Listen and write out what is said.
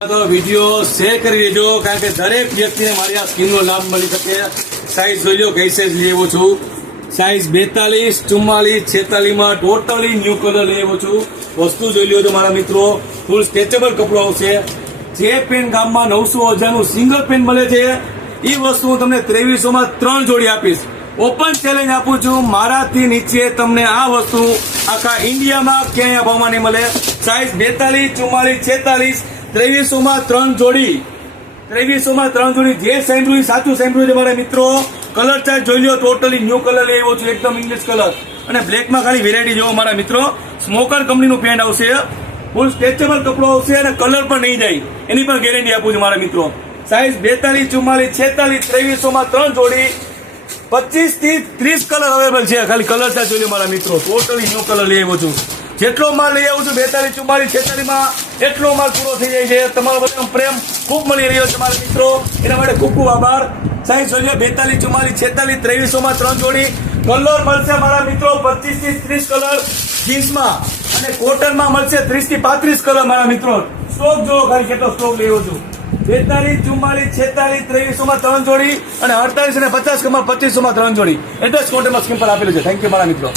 તો video share કરી દેજો કારણ કે દરેક વ્યક્તિને મારી આ સ્કીમનો લાભ મળી શકે। સાઈઝ જોઈ લો કઈ સાઈઝ લઈ આવ્યો છું। સાઈઝ 42, 44, 46 માં ટોટલી ન્યુ કલર લઈ આવ્યો છું। વસ્તુ જોઈ લો તો મારા મિત્રો ફૂલ સ્ટ્રેચેબલ કપડું આવશે। જે પેન ગામમાં 900,000 નું સિંગલ પેન મળે છે એ વસ્તુ હું તમને 2300 માં 3 જોડી આપીશ। ઓપન ચેલેન્જ આપું છું, મારાથી નીચે તમને આ વસ્તુ આખા ઇન્ડિયામાં ક્યાંય ભાવમાં નહીં મળે। સાઈઝ 42, 44, 46, 2300 માં 3 જોડી। 2300 માં 3 જોડી। જે સાંભળ્યું સાચું સાંભળ્યું છે મારા મિત્રો। કલર ચાર્ટ જોઈ લો, ટોટલી ન્યુ કલર લઈ આવ્યો છું, એકદમ ઇંગ્લિશ કલર અને બ્લેકમાં ખાલી વેરાયટી જોવો મારા મિત્રો। સ્મોકર કંપનીનું પેન્ટ આવશે, ફૂલ સ્ટ્રેચેબલ કપડો આવશે અને કલર પણ નહીં જાય, એની પણ ગેરંટી આપું છું મારા મિત્રો। સાઈઝ 42, 44, 46, 2300 માં 3 જોડી। 25 થી 30 કલર અવેલેબલ છે। ખાલી કલર ચાર્ટ જોઈ લો મારા મિત્રો, ટોટલી ન્યુ કલર લઈ આવ્યો છું। જેટલો માલ લઈ આવું છું 42, 44, 46 માં એટલો માલ પૂરો થઈ જાય છે। તમારો બધો પ્રેમ ખૂબ મળી રહ્યો છે મારા મિત્રો, એના માટે ખૂબ ખૂબ આભાર। સાઈઝ જોઈએ 42, 44, 46, 2300 માં 3 જોડી। કલર મળશે મારા મિત્રો 25 થી 30 કલર જીન્સમાં અને કોટનમાં મળશે 30 થી 35 કલર મારા મિત્રો। સ્ટોક જોવો ખાલી કેટલો સ્ટોક લઈ આવ્યો છું। 42, 44, 46, 2300 માં 3 જોડી અને 48 અને 50 માં 2500 માં 3 જોડી। એડ્રેસ કોન્ટેક્ટમાં સ્ક્રીન પર આપેલું છે। થેન્ક યુ મારા મિત્રો।